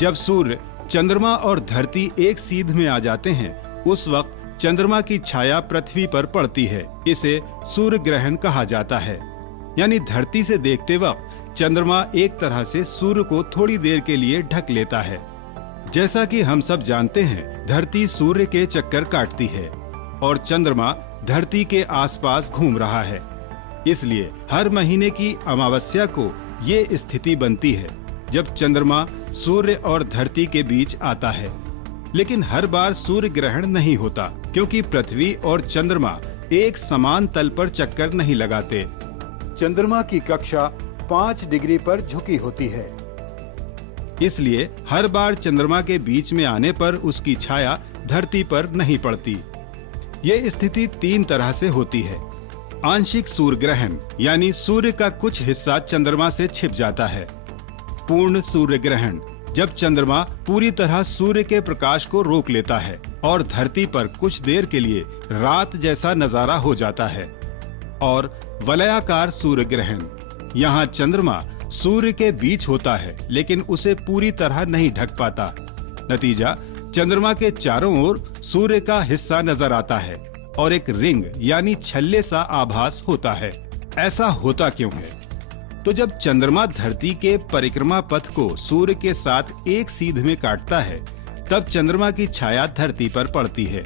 जब सूर्य, चंद्रमा और धरती एक सीध में आ जाते हैं, उस वक्त चंद्रमा की छाया पृथ्वी पर पड़ती है। इसे सूर्य ग्रहण कहा जाता है। यानी धरती से देखते वक्त चंद्रमा एक तरह से सूर्य को थोड़ी देर के लिए ढक लेता है। जैसा कि हम सब जानते हैं, धरती सूर्य के चक्कर काटती है और चंद्रमा धरती के आसपास घूम रहा है। इसलिए हर महीने की अमावस्या को ये स्थिति बनती है जब चंद्रमा सूर्य और धरती के बीच आता है। लेकिन हर बार सूर्य ग्रहण नहीं होता, क्योंकि पृथ्वी और चंद्रमा एक समान तल पर चक्कर नहीं लगाते। चंद्रमा की कक्षा 5 डिग्री पर झुकी होती है। इसलिए हर बार चंद्रमा के बीच में आने पर उसकी छाया धरती पर नहीं पड़ती। ये स्थिति 3 तरह से होती है। आंशिक सूर्य ग्रहण, यानी सूर्य का कुछ हिस्सा चंद्रमा से छिप जाता है। पूर्ण सूर्य ग्रहण, जब चंद्रमा पूरी तरह सूर्य के प्रकाश को रोक लेता है और धरती पर कुछ देर के लिए रात जैसा नजारा हो जाता है। और वलयाकार सूर्य ग्रहण, यहाँ चंद्रमा सूर्य के बीच होता है लेकिन उसे पूरी तरह नहीं ढक पाता। नतीजा, चंद्रमा के चारों ओर सूर्य का हिस्सा नजर आता है और एक रिंग यानी छल्ले सा आभास होता है। ऐसा होता क्यों है? तो जब चंद्रमा धरती के परिक्रमा पथ को सूर्य के साथ एक सीध में काटता है, तब चंद्रमा की छाया धरती पर पड़ती है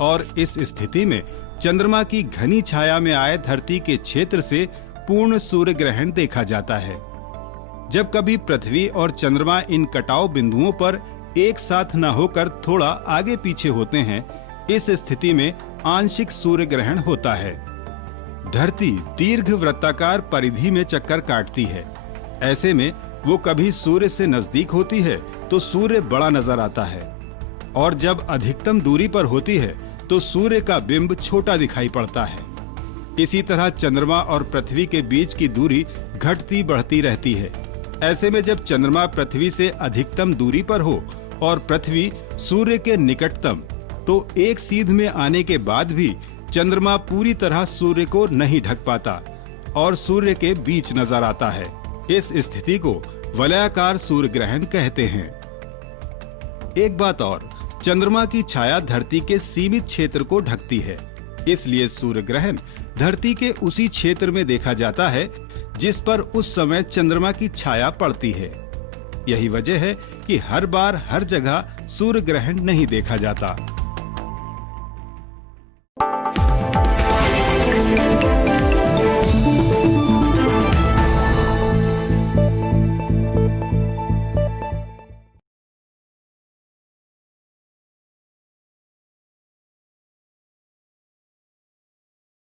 और इस स्थिति में चंद्रमा की घनी छाया में आए धरती के क्षेत्र से पूर्ण सूर्य ग्रहण देखा जाता है। जब कभी पृथ्वी और चंद्रमा इन कटाव बिंदुओं पर एक साथ न होकर थोड़ा आगे पीछे होते हैं, इस स्थिति में आंशिक सूर्य ग्रहण होता है। धरती दीर्घ वृत्ताकार परिधि में चक्कर काटती है। ऐसे में वो कभी सूर्य से नजदीक होती है तो सूर्य बड़ा नजर आता है, और जब अधिकतम दूरी पर होती है तो सूर्य का बिंब छोटा दिखाई पड़ता है। इसी तरह चंद्रमा और पृथ्वी के बीच की दूरी घटती बढ़ती रहती है। ऐसे में जब चंद्रमा पृथ्वी से अधिकतम दूरी पर हो और पृथ्वी सूर्य के निकटतम, तो एक सीध में आने के बाद भी चंद्रमा पूरी तरह सूर्य को नहीं ढक पाता और सूर्य के बीच नजर आता है। इस स्थिति को वलयाकार सूर्य ग्रहण कहते हैं। एक बात और, चंद्रमा की छाया धरती के सीमित क्षेत्र को ढकती है। इसलिए सूर्य ग्रहण धरती के उसी क्षेत्र में देखा जाता है जिस पर उस समय चंद्रमा की छाया पड़ती है। यही वजह है कि हर बार हर जगह सूर्य ग्रहण नहीं देखा जाता।